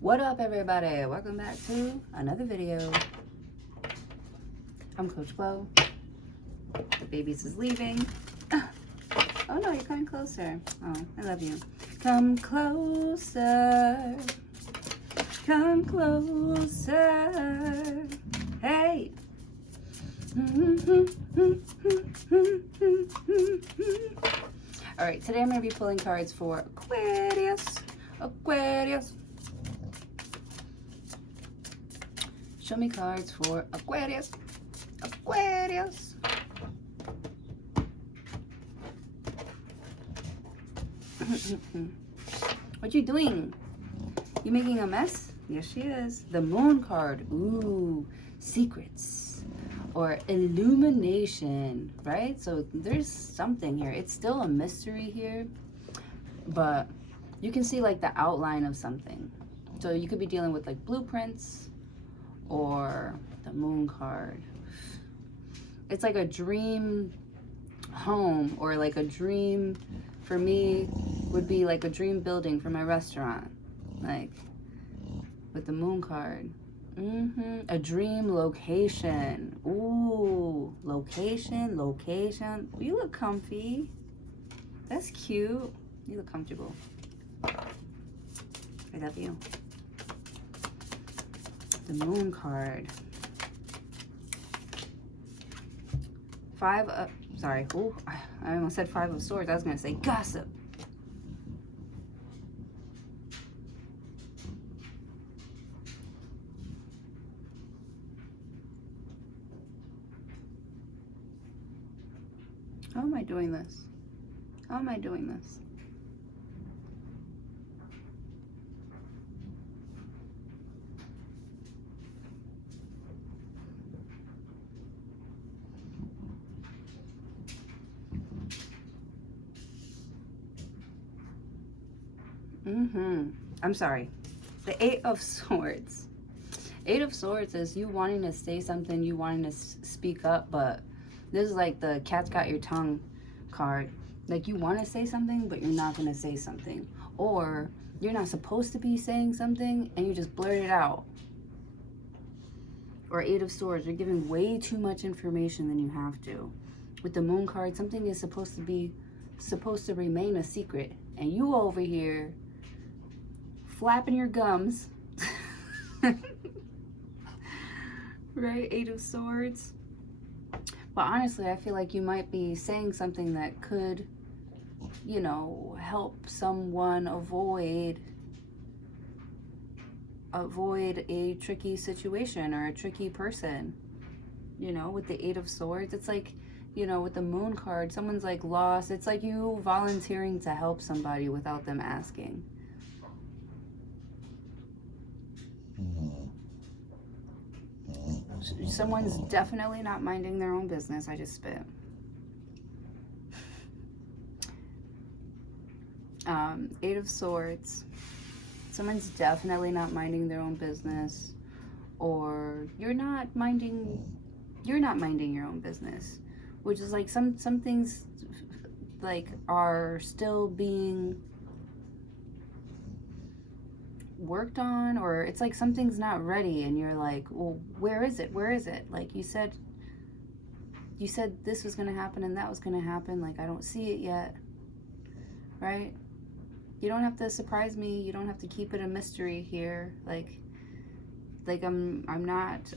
What up, everybody? Welcome back to another video. I'm Coach Flo. The babies is leaving. Oh no, you're coming closer. Oh, I love you. Come closer. Come closer. Hey. All right, today I'm going to be pulling cards for Aquarius. Aquarius. Show me cards for Aquarius. Aquarius. What you doing? You making a mess? Yes, she is. The moon card. Ooh, secrets or illumination, right? So there's something here. It's still a mystery here, but you can see like the outline of something. So you could be dealing with like blueprints or the moon card. It's like a dream home, or like a dream, for me, would be like a dream building for my restaurant. Like with the moon card. A dream location. Ooh, location. You look comfy. That's cute. You look comfortable. I love you. The moon card. Sorry. Ooh, I almost said 5 of Swords. I was going to say gossip. How am I doing this? How am I doing this? I'm sorry. The 8 of Swords. 8 of Swords is you wanting to say something, you wanting to speak up, but this is like the cat's got your tongue card. Like you want to say something, but you're not going to say something. Or you're not supposed to be saying something and you just blurt it out. Or 8 of Swords, you're giving way too much information than you have to. With the moon card, something is supposed to remain a secret. And you over here flapping your gums. Right? 8 of Swords. But honestly, I feel like you might be saying something that could, you know, help someone avoid a tricky situation or a tricky person. You know, with the 8 of Swords, it's like, you know, with the moon card, someone's like lost. It's like you volunteering to help somebody without them asking. Someone's definitely not minding their own business. I just spit. 8 of Swords. Someone's definitely not minding their own business, or you're not minding your own business, which is like some things like are still being worked on, or it's like something's not ready and you're like, well, where is it? Like you said this was going to happen and that was going to happen. Like I don't see it yet, right? You don't have to surprise me. You don't have to keep it a mystery here. Like I'm not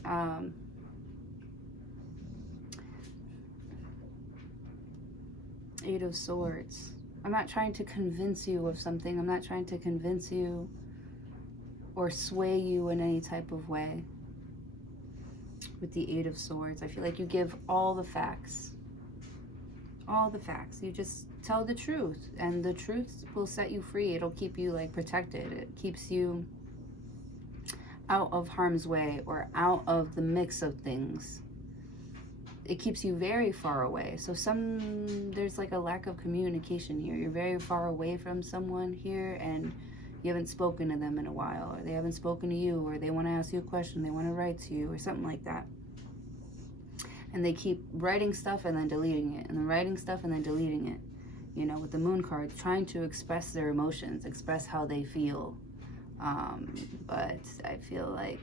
Eight of Swords. I'm not trying to convince you of something. I'm not trying to convince you or sway you in any type of way. With the 8 of Swords, I feel like you give all the facts. All the facts. You just tell the truth, and the truth will set you free. It'll keep you like protected. It keeps you out of harm's way or out of the mix of things. It keeps you very far away. So there's like a lack of communication here. You're very far away from someone here, and you haven't spoken to them in a while, or they haven't spoken to you, or they want to ask you a question, they want to write to you, or something like that. And they keep writing stuff and then deleting it, and then writing stuff and then deleting it. You know, with the moon card, trying to express their emotions, express how they feel. But I feel like,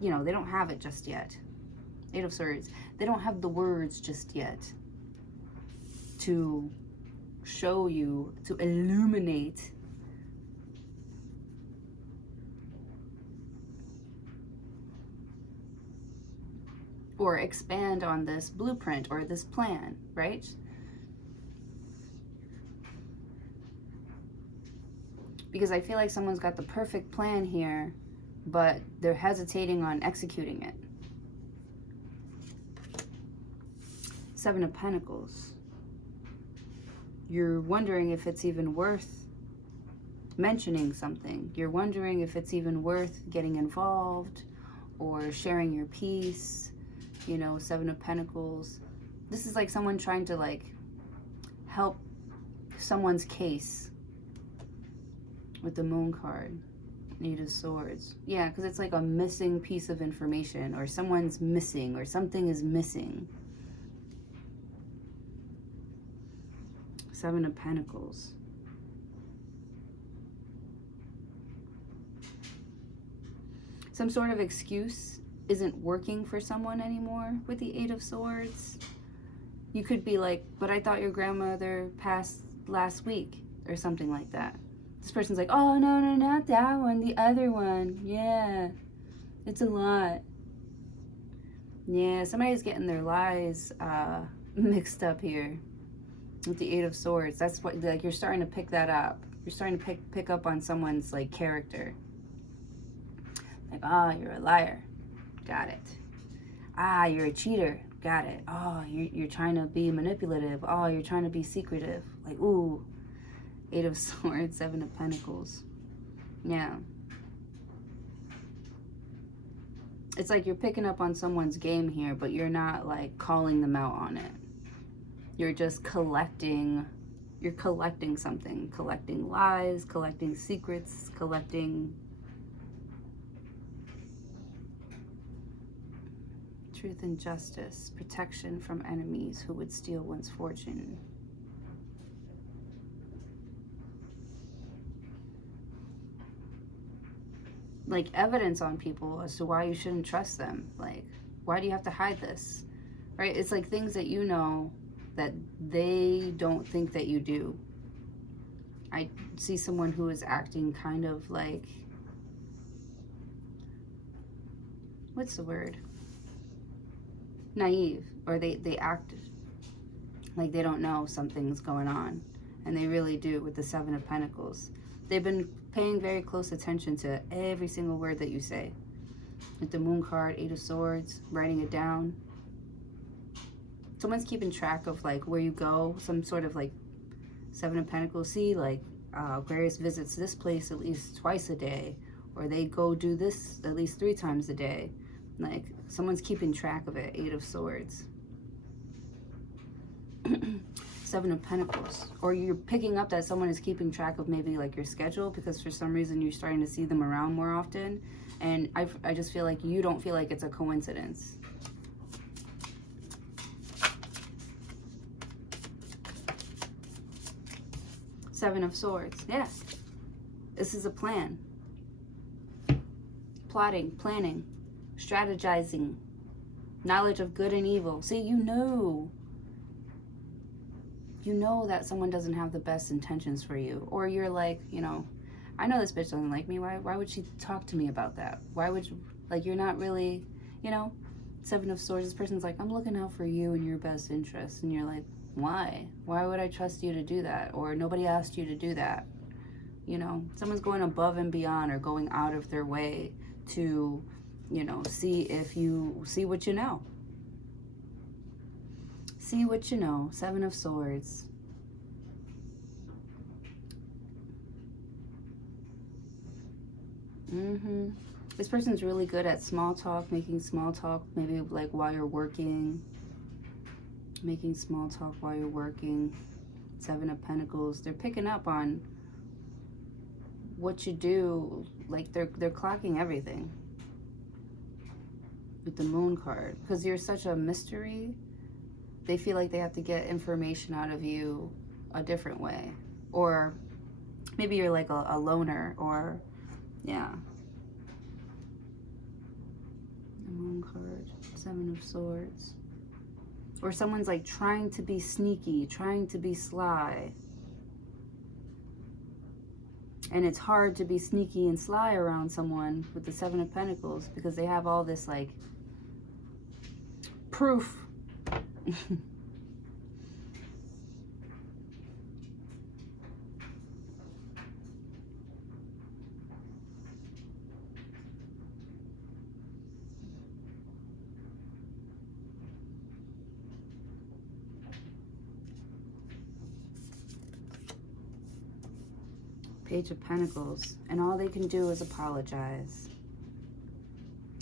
you know, they don't have it just yet. Eight of Swords. They don't have the words just yet to show you, to illuminate or expand on this blueprint or this plan, right? Because I feel like someone's got the perfect plan here, but they're hesitating on executing it. Seven of Pentacles. You're wondering if it's even worth mentioning something. You're wondering if it's even worth getting involved or sharing your piece. You know, Seven of Pentacles. This is like someone trying to like help someone's case with the Moon card. Eight of Swords. Yeah, because it's like a missing piece of information, or someone's missing, or something is missing. Seven of Pentacles. Some sort of excuse isn't working for someone anymore with the Eight of Swords. You could be like, but I thought your grandmother passed last week, or something like that. This person's like, oh, no, not that one, the other one. Yeah, it's a lot. Yeah, somebody's getting their lies mixed up here with the Eight of Swords. That's what, like, you're starting to pick that up. You're starting to pick up on someone's, like, character. Like, oh, you're a liar. Got it. Ah, you're a cheater. Got it. Oh, you're trying to be manipulative. Oh, you're trying to be secretive. Like, ooh. Eight of Swords, Seven of Pentacles. Yeah. It's like you're picking up on someone's game here, but you're not like calling them out on it. You're just collecting, you're collecting something. Collecting lies, collecting secrets, collecting truth and justice, protection from enemies who would steal one's fortune. Like evidence on people as to why you shouldn't trust them. Like, why do you have to hide this? Right? It's like things that you know that they don't think that you do. I see someone who is acting kind of like, what's the word? Naive. Or they act like they don't know something's going on. And they really do with the Seven of Pentacles. They've been paying very close attention to every single word that you say. With the Moon card, Eight of Swords, writing it down. Someone's keeping track of like where you go, some sort of like Seven of Pentacles. See, like Aquarius visits this place at least twice a day, or they go do this at least 3 times a day. Like someone's keeping track of it. Eight of Swords. Seven of Pentacles. Or you're picking up that someone is keeping track of maybe like your schedule, because for some reason you're starting to see them around more often. And I just feel like you don't feel like it's a coincidence. Seven of Swords. Yes. This is a plan. Plotting, planning, strategizing, knowledge of good and evil. See, you know that someone doesn't have the best intentions for you. Or you're like, you know, I know this bitch doesn't like me. Why would she talk to me about that? Why would you, like, you're not really, you know, Seven of Swords. This person's like, I'm looking out for you and your best interests. And you're like, why? Why would I trust you to do that? Or nobody asked you to do that. You know, someone's going above and beyond or going out of their way to, you know, see if you see what you know. See what you know. Seven of Swords. This person's really good at small talk, making small talk, maybe like while you're working. Making small talk while you're working. Seven of Pentacles. They're picking up on what you do. Like they're clocking everything. With the Moon card. Because you're such a mystery. They feel like they have to get information out of you a different way. Or Maybe you're like a loner, or yeah. The Moon card, Seven of Swords. Or someone's like trying to be sneaky, trying to be sly. And it's hard to be sneaky and sly around someone with the Seven of Pentacles because they have all this like proof. Page of Pentacles, and all they can do is apologize.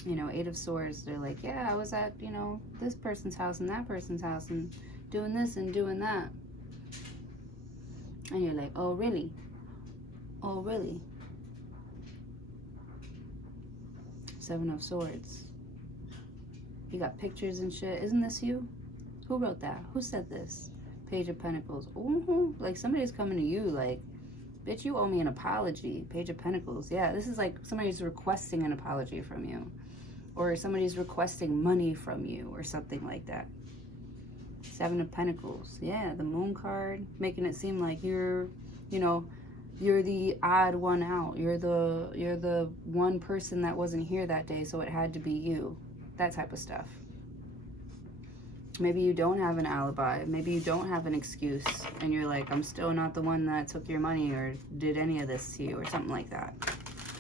You know, Eight of Swords, they're like, yeah, I was at, you know, this person's house and that person's house and doing this and doing that. And you're like, oh, really? Oh, really? Seven of Swords. You got pictures and shit. Isn't this you? Who wrote that? Who said this? Page of Pentacles. Ooh, like somebody's coming to you like, bitch, you owe me an apology. Page of Pentacles. Yeah, this is like somebody's requesting an apology from you. Or somebody's requesting money from you or something like that. Seven of Pentacles. Yeah, the Moon card. Making it seem like you're, you know, you're the odd one out. You're the one person that wasn't here that day, so it had to be you. That type of stuff. Maybe you don't have an alibi. Maybe you don't have an excuse. And you're like, I'm still not the one that took your money or did any of this to you or something like that.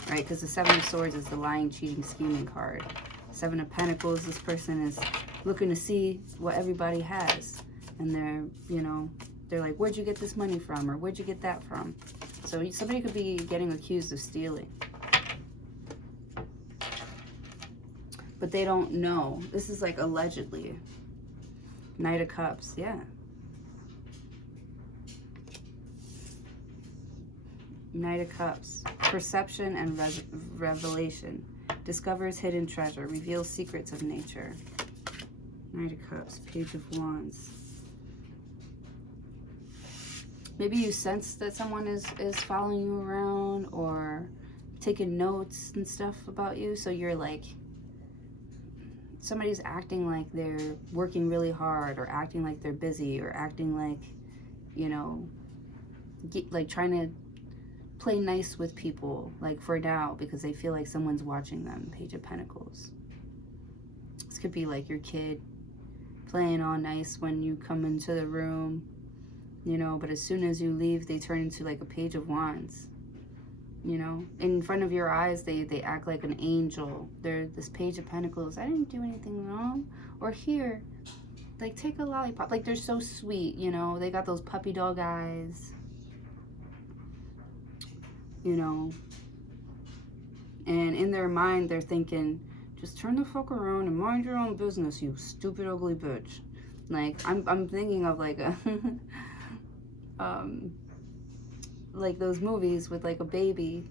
Right? Because the Seven of Swords is the lying, cheating, scheming card. Seven of Pentacles, this person is looking to see what everybody has. And they're, you know, they're like, where'd you get this money from? Or where'd you get that from? So somebody could be getting accused of stealing. But they don't know. This is like allegedly. Knight of Cups, yeah. Knight of Cups. Perception and revelation. Discovers hidden treasure. Reveals secrets of nature. Knight of Cups. Page of Wands. Maybe you sense that someone is following you around or taking notes and stuff about you. So you're like, somebody's acting like they're working really hard, or acting like they're busy, or acting like, you know, like trying to play nice with people, like for now, because they feel like someone's watching them. Page of Pentacles. This could be like your kid playing all nice when you come into the room, you know, but as soon as you leave, they turn into like a Page of Wands. You know, in front of your eyes, they act like an angel. They're this Page of Pentacles. I didn't do anything wrong. Or here, like, take a lollipop. Like, they're so sweet, you know. They got those puppy dog eyes. You know. And in their mind, they're thinking, just turn the fuck around and mind your own business, you stupid, ugly bitch. Like, I'm thinking of, like, a... like those movies with like a baby,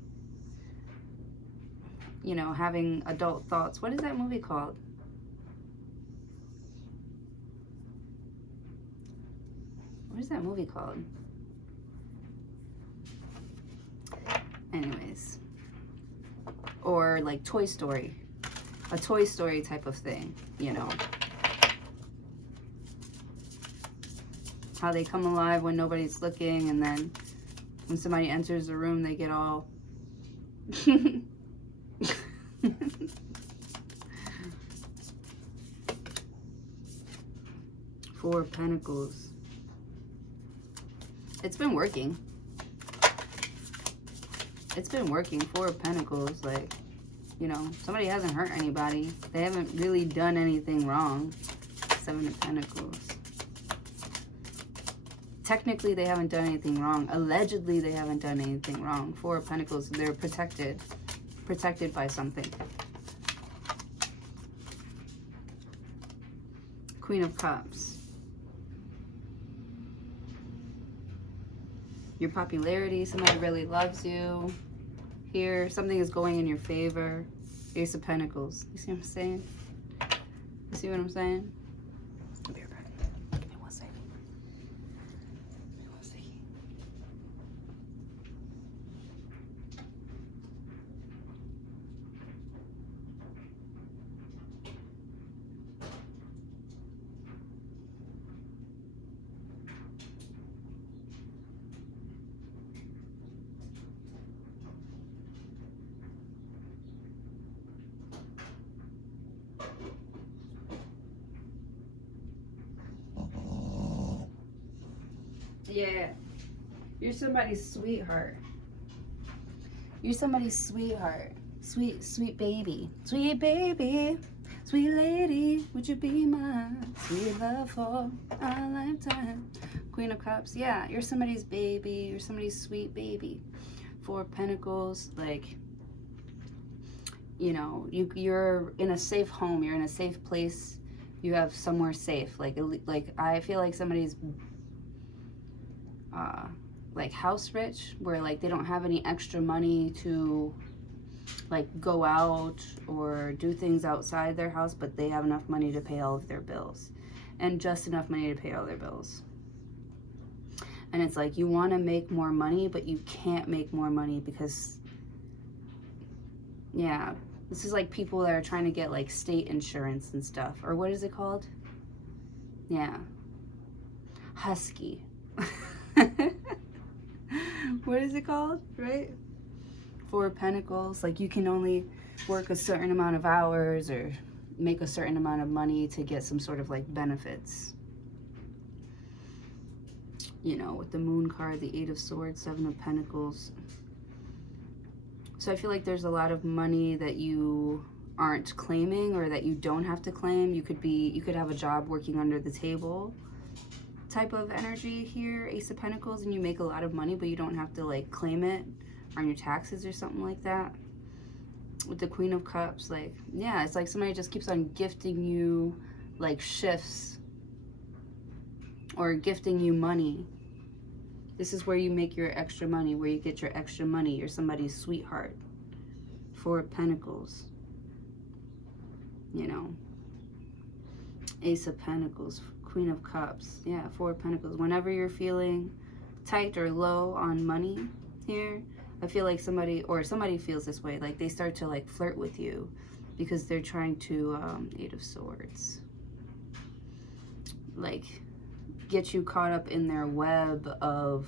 you know, having adult thoughts. What is that movie called? What is that movie called? Anyways. Or like Toy Story. A Toy Story type of thing, you know. How they come alive when nobody's looking, and then when somebody enters the room, they get all... Four of Pentacles. It's been working. It's been working. Four of Pentacles, like, you know, somebody hasn't hurt anybody. They haven't really done anything wrong. Seven of Pentacles. Technically, they haven't done anything wrong. Allegedly, they haven't done anything wrong. Four of Pentacles, they're protected. Protected by something. Queen of Cups. Your popularity, somebody really loves you. Here, something is going in your favor. Ace of Pentacles. You see what I'm saying? You see what I'm saying? I'll be right back. Give me one second. Yeah. You're somebody's sweetheart. You're somebody's sweetheart. Sweet, sweet baby. Sweet baby. Sweet lady, would you be my sweet love for a lifetime? Queen of Cups. Yeah, you're somebody's baby. You're somebody's sweet baby. Four of Pentacles. Like, you know, you're in a safe home. You're in a safe place. You have somewhere safe. Like I feel like somebody's like house rich, where like they don't have any extra money to like go out or do things outside their house, but they have enough money to pay all of their bills, and just enough money to pay all their bills. And it's like you want to make more money, but you can't make more money because, yeah, this is like people that are trying to get like state insurance and stuff, or what is it called? Yeah, husky. What is it called, right? Four of Pentacles, like you can only work a certain amount of hours or make a certain amount of money to get some sort of like benefits. You know, with the Moon card, the Eight of Swords, Seven of Pentacles. So I feel like there's a lot of money that you aren't claiming, or that you don't have to claim. You could have a job working under the table type of energy here, Ace of Pentacles, and you make a lot of money, but you don't have to like claim it on your taxes or something like that. With the Queen of Cups, like, yeah, it's like somebody just keeps on gifting you like shifts or gifting you money. This is where you make your extra money, where you get your extra money. You're somebody's sweetheart. Four of Pentacles, you know, Ace of Pentacles, Queen of Cups, yeah, Four of Pentacles. Whenever you're feeling tight or low on money here, I feel like somebody feels this way, like they start to like flirt with you because they're trying to, Eight of Swords, like get you caught up in their web of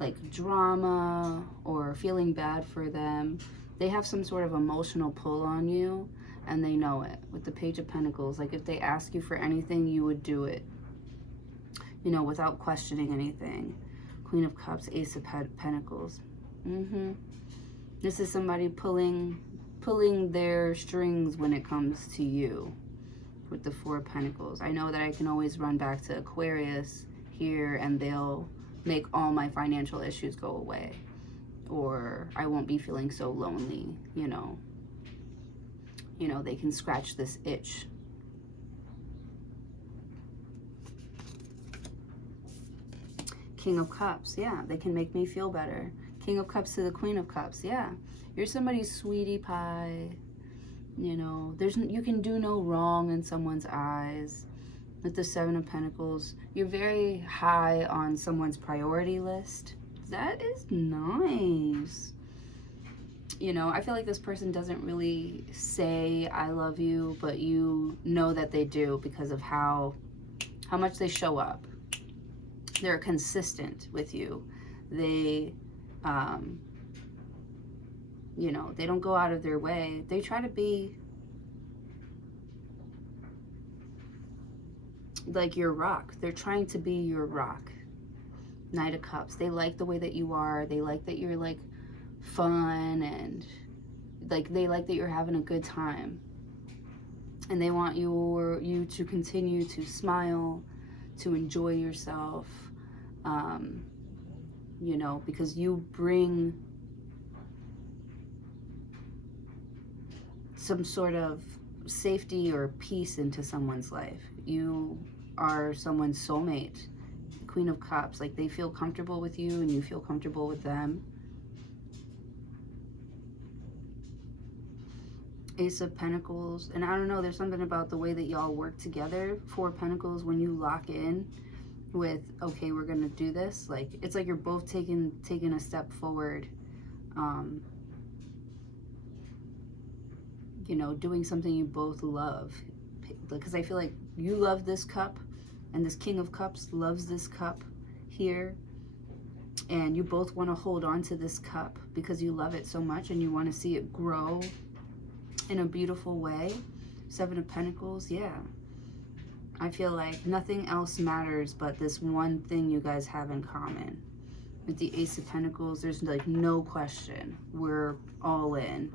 like drama or feeling bad for them. They have some sort of emotional pull on you, and they know it. With the Page of Pentacles, like if they ask you for anything, you would do it, you know, without questioning anything. Queen of Cups, Ace of Pentacles. This is somebody pulling their strings when it comes to you. With the Four of Pentacles, I know that I can always run back to Aquarius here, and they'll make all my financial issues go away, or I won't be feeling so lonely. You know, they can scratch this itch. King of Cups, yeah, they can make me feel better. King of Cups to the Queen of Cups, yeah, you're somebody's sweetie pie. You know, you can do no wrong in someone's eyes. With the Seven of Pentacles, you're very high on someone's priority list. That is nice. You know, I feel like this person doesn't really say I love you, but you know that they do because of how much they show up. They're consistent with you. They, you know, they don't go out of their way. They try to be like your rock. They're trying to be your rock. Knight of Cups. They like the way that you are. They like that you're like fun, and like they like that you're having a good time. And they want you to continue to smile, to enjoy yourself, you know, because you bring some sort of safety or peace into someone's life. You are someone's soulmate. Queen of Cups, like they feel comfortable with you and you feel comfortable with them. Ace of Pentacles, and I don't know, there's something about the way that y'all work together. Four of Pentacles, when you lock in with, okay, we're gonna do this, like it's like you're both taking a step forward, you know, doing something you both love. Because I feel like you love this cup, and this King of Cups loves this cup here, and you both want to hold on to this cup because you love it so much and you want to see it grow in a beautiful way. Seven of Pentacles, yeah. I feel like nothing else matters but this one thing you guys have in common. With the Ace of Pentacles, there's like no question. We're all in.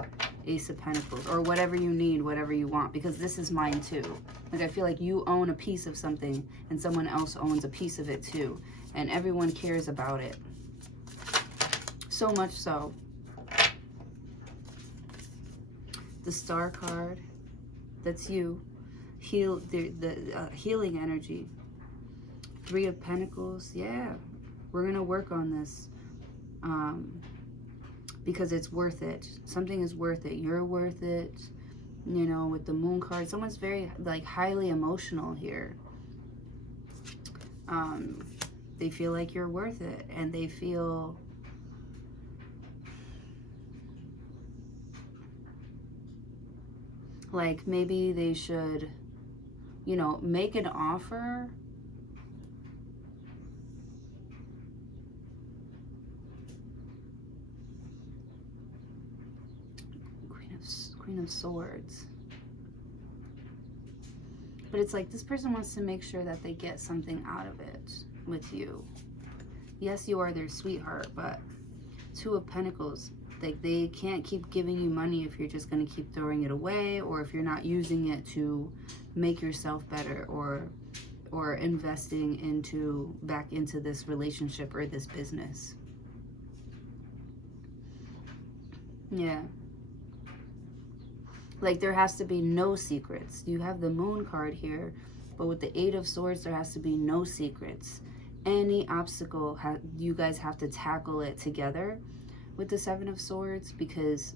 Ace of Pentacles. Or whatever you need, whatever you want. Because this is mine too. Like I feel like you own a piece of something and someone else owns a piece of it too. And everyone cares about it. So much so. The Star card. That's you. The healing energy. Three of Pentacles. Yeah. We're going to work on this. Because it's worth it. Something is worth it. You're worth it. You know, with the Moon card. Someone's very, like, highly emotional here. They feel like you're worth it. And they feel... like maybe they should, you know, make an offer. Queen of Swords. But it's like this person wants to make sure that they get something out of it with you. Yes, you are their sweetheart, but Two of Pentacles. Like they can't keep giving you money if you're just going to keep throwing it away, or if you're not using it to make yourself better, or investing back into this relationship or this business. Yeah. Like there has to be no secrets. You have the Moon card here, but with the Eight of Swords, there has to be no secrets. Any obstacle, you guys have to tackle it together with the Seven of Swords, because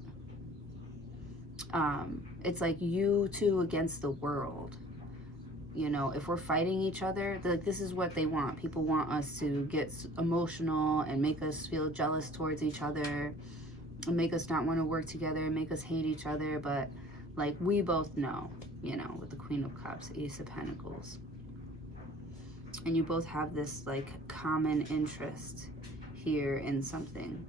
it's like you two against the world. You know, if we're fighting each other, like this is what they want. People want us to get emotional and make us feel jealous towards each other, and make us not want to work together, and make us hate each other. But like we both know, you know, with the Queen of Cups, Ace of Pentacles, and you both have this like common interest here in something.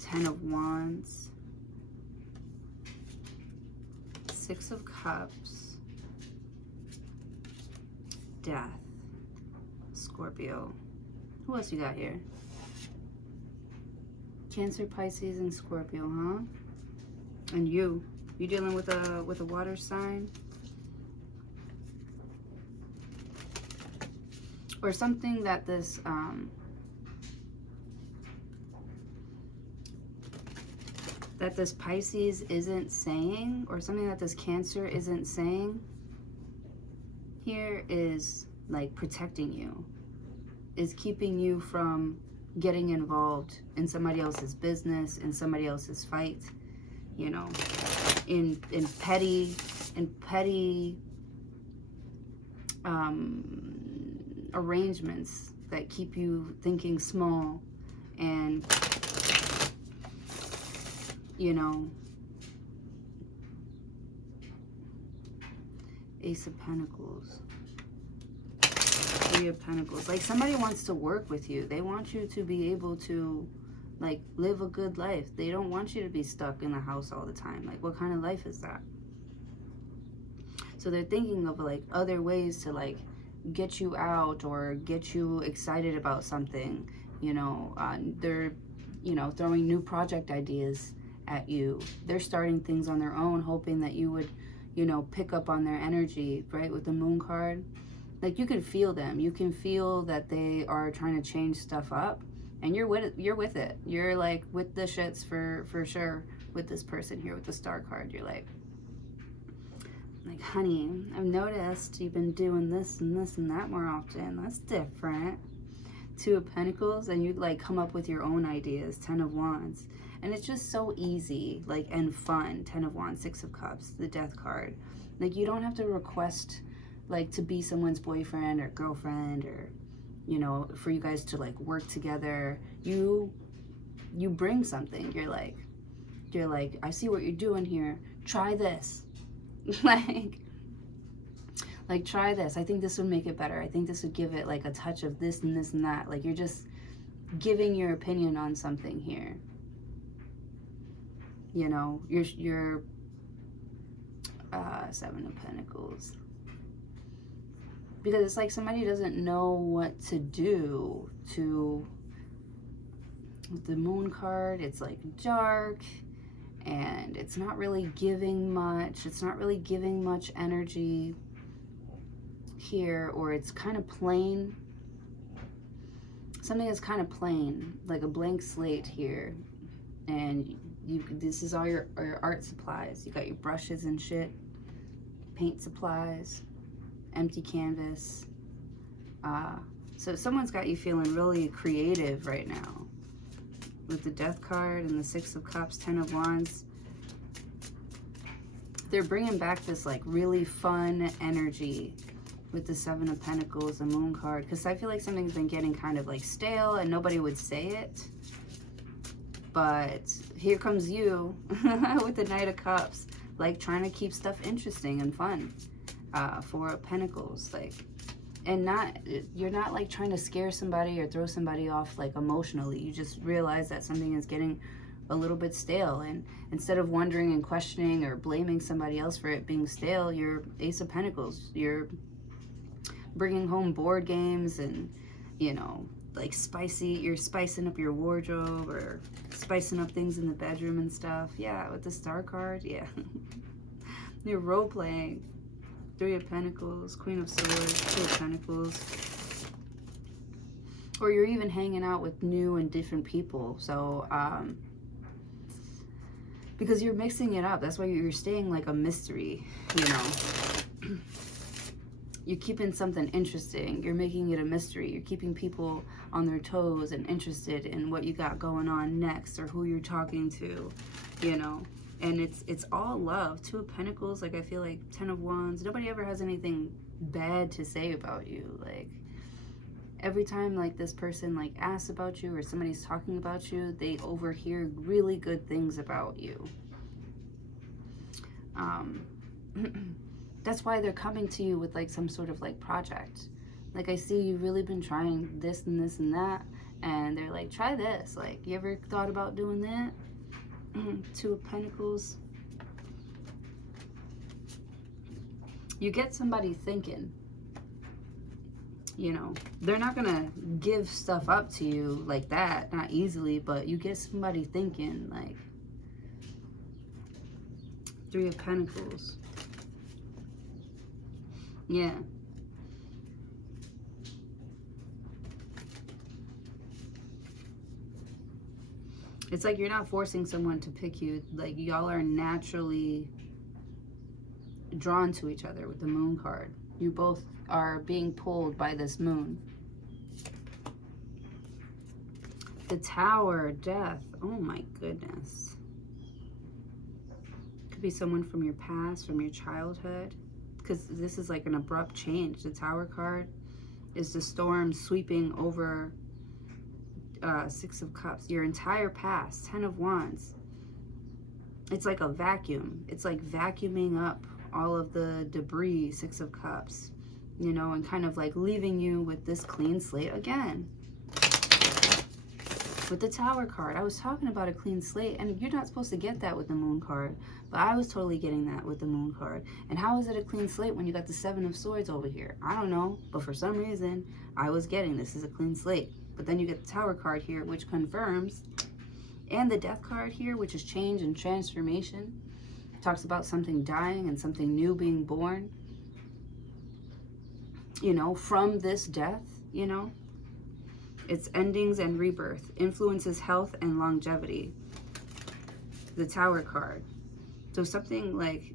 Ten of Wands, Six of Cups, Death, Scorpio. Who else you got here? Cancer, Pisces, and Scorpio, huh? And you dealing with a water sign? Or something that this Pisces isn't saying, or something that this Cancer isn't saying here, is like protecting you, is keeping you from getting involved in somebody else's business, in somebody else's fight, you know, in petty arrangements that keep you thinking small, and you know, Ace of Pentacles, Three of Pentacles. Like somebody wants to work with you. They want you to be able to like live a good life. They don't want you to be stuck in the house all the time. Like what kind of life is that? So they're thinking of like other ways to like get you out or get you excited about something. You know, they're, you know, throwing new project ideas at you. They're starting things on their own, hoping that you would, you know, pick up on their energy, right? With the Moon card. Like you can feel them. You can feel that they are trying to change stuff up, and you're with it. You're like with the shits for sure with this person here with the Star card. You're like, honey, I've noticed you've been doing this and this and that more often. That's different. Two of Pentacles, and you'd like come up with your own ideas. Ten of Wands. And it's just so easy, like, and fun. Ten of Wands, Six of Cups, the Death card. Like, you don't have to request, like, to be someone's boyfriend or girlfriend, or, you know, for you guys to, like, work together. You bring something. You're like, I see what you're doing here. Try this. like, try this. I think this would make it better. I think this would give it, like, a touch of this and this and that. Like, you're just giving your opinion on something here. You know, you're Seven of Pentacles. Because it's like somebody doesn't know what to do to... With the Moon card, it's like dark, and it's not really giving much. It's not really giving much energy here, or it's kind of plain. Something is kind of plain, like a blank slate here. And this is all your art supplies. You got your brushes and shit, paint supplies, empty canvas. So someone's got you feeling really creative right now. With the Death card and the Six of Cups, Ten of Wands. They're bringing back this like really fun energy with the Seven of Pentacles, the Moon card. Because I feel like something's been getting kind of like stale and nobody would say it. But here comes you with the Knight of Cups. Like trying to keep stuff interesting and fun. Four of Pentacles. Like... And you're not like trying to scare somebody or throw somebody off like emotionally. You just realize that something is getting a little bit stale. And instead of wondering and questioning or blaming somebody else for it being stale, you're Ace of Pentacles. You're bringing home board games and, you know, like you're spicing up your wardrobe or spicing up things in the bedroom and stuff. Yeah, with the Star card, yeah. You're role playing. Three of Pentacles, Queen of Swords, Two of Pentacles. Or you're even hanging out with new and different people. So, because you're mixing it up. That's why you're staying like a mystery, you know. You're keeping something interesting. You're making it a mystery. You're keeping people on their toes and interested in what you got going on next or who you're talking to, you know. And it's all love. Two of Pentacles, like I feel like Ten of Wands. Nobody ever has anything bad to say about you. Like every time like this person like asks about you or somebody's talking about you, they overhear really good things about you. That's why they're coming to you with like some sort of like project. Like I see you've really been trying this and this and that, and they're like, try this. Like, you ever thought about doing that? Two of Pentacles. You get somebody thinking, you know, they're not gonna give stuff up to you like that, not easily, but you get somebody thinking. Like Three of Pentacles. Yeah. It's like you're not forcing someone to pick you. Like, y'all are naturally drawn to each other with the Moon card. You both are being pulled by this moon. The Tower, Death. Oh my goodness. Could be someone from your past, from your childhood. Because this is like an abrupt change. The Tower card is the storm sweeping over Six of Cups, your entire past. Ten of Wands. It's like a vacuum. It's like vacuuming up all of the debris. Six of Cups, you know, and kind of like leaving you with this clean slate again. With the Tower card, I was talking about a clean slate, and you're not supposed to get that with the Moon card, but I was totally getting that with the Moon card. And how is it a clean slate when you got the Seven of Swords over here? I don't know, but for some reason I was getting this is a clean slate. But then you get the Tower card here, which confirms, and the Death card here, which is change and transformation. Talks about something dying and something new being born, you know, from this death, you know. It's endings and rebirth, influences health and longevity. The Tower card. So something like,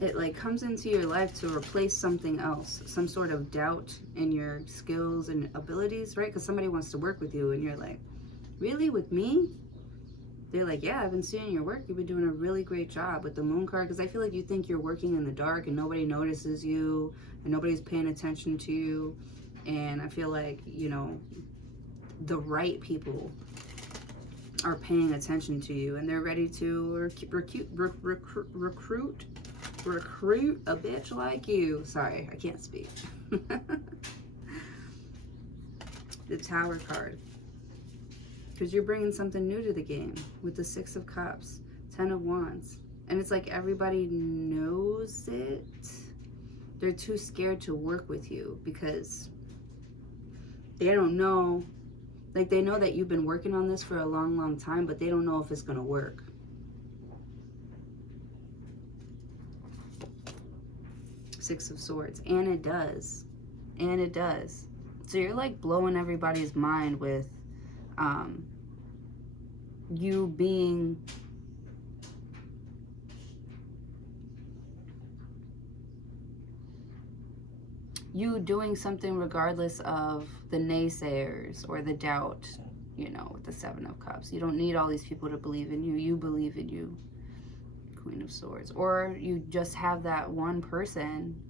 it like comes into your life to replace something else, some sort of doubt in your skills and abilities, right? Because somebody wants to work with you and you're like, really, with me? They're like, yeah, I've been seeing your work. You've been doing a really great job with the Moon card. Because I feel like you think you're working in the dark and nobody notices you and nobody's paying attention to you. And I feel like, you know, the right people are paying attention to you and they're ready to recruit a bitch like you. Sorry, I can't speak. the Tower card. Because you're bringing something new to the game with the Six of Cups, Ten of Wands. And it's like everybody knows it. They're too scared to work with you because they don't know. Like, they know that you've been working on this for a long, long time, but they don't know if it's going to work. Six of Swords. And it does. And it does. So you're like blowing everybody's mind with you being doing something regardless of the naysayers or the doubt, you know, with the Seven of Cups. You don't need all these people to believe in you. You believe in you. Queen of Swords. Or you just have that one person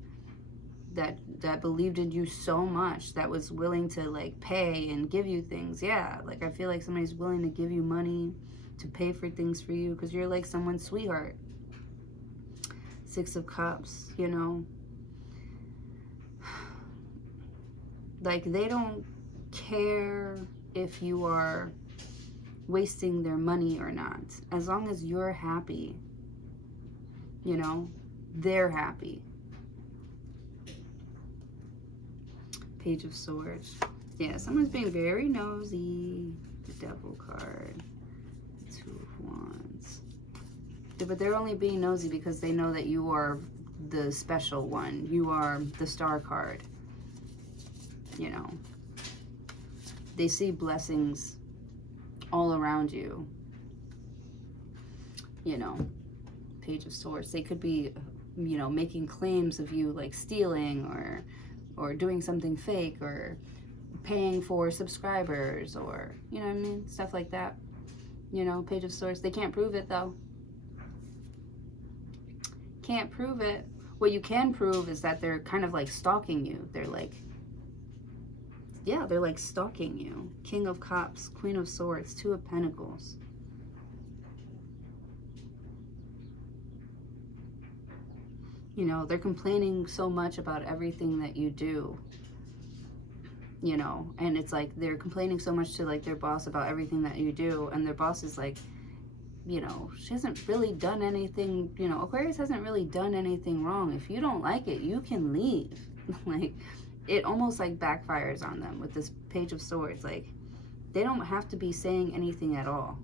that believed in you so much, that was willing to like pay and give you things. Yeah, like I feel like somebody's willing to give you money to pay for things for you because you're like someone's sweetheart. Six of Cups, you know. Like, they don't care if you are wasting their money or not. As long as you're happy, you know, they're happy. Page of Swords. Yeah, someone's being very nosy. The Devil card. Two of Wands. Yeah, but they're only being nosy because they know that you are the special one. You are the Star card. You know. They see blessings all around you. You know. Page of Swords. They could be, you know, making claims of you, like stealing or doing something fake or paying for subscribers or, you know what I mean? Stuff like that. You know, Page of Swords. They can't prove it, though. Can't prove it. What you can prove is that they're kind of like stalking you. They're like, yeah, they're like stalking you. King of Cups, Queen of Swords, Two of Pentacles. You know, they're complaining so much about everything that you do, you know, and it's like they're complaining so much to like their boss about everything that you do, and their boss is like, you know, she hasn't really done anything, you know, Aquarius hasn't really done anything wrong. If you don't like it, you can leave. Like, it almost like backfires on them with this Page of Swords. Like, they don't have to be saying anything at all.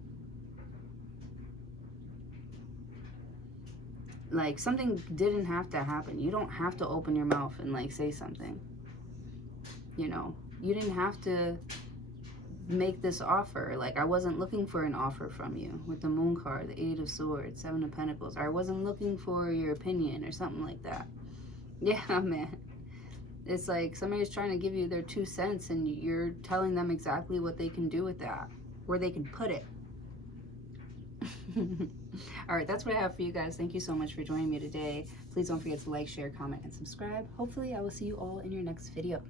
Like, something didn't have to happen. You don't have to open your mouth and, like, say something. You know, you didn't have to make this offer. Like, I wasn't looking for an offer from you with the Moon card, the Eight of Swords, Seven of Pentacles. I wasn't looking for your opinion or something like that. Yeah, man. It's like somebody's trying to give you their 2 cents and you're telling them exactly what they can do with that, where they can put it. All right, that's what I have for you guys. Thank you so much for joining me today. Please don't forget to like, share, comment, and subscribe. Hopefully, I will see you all in your next video.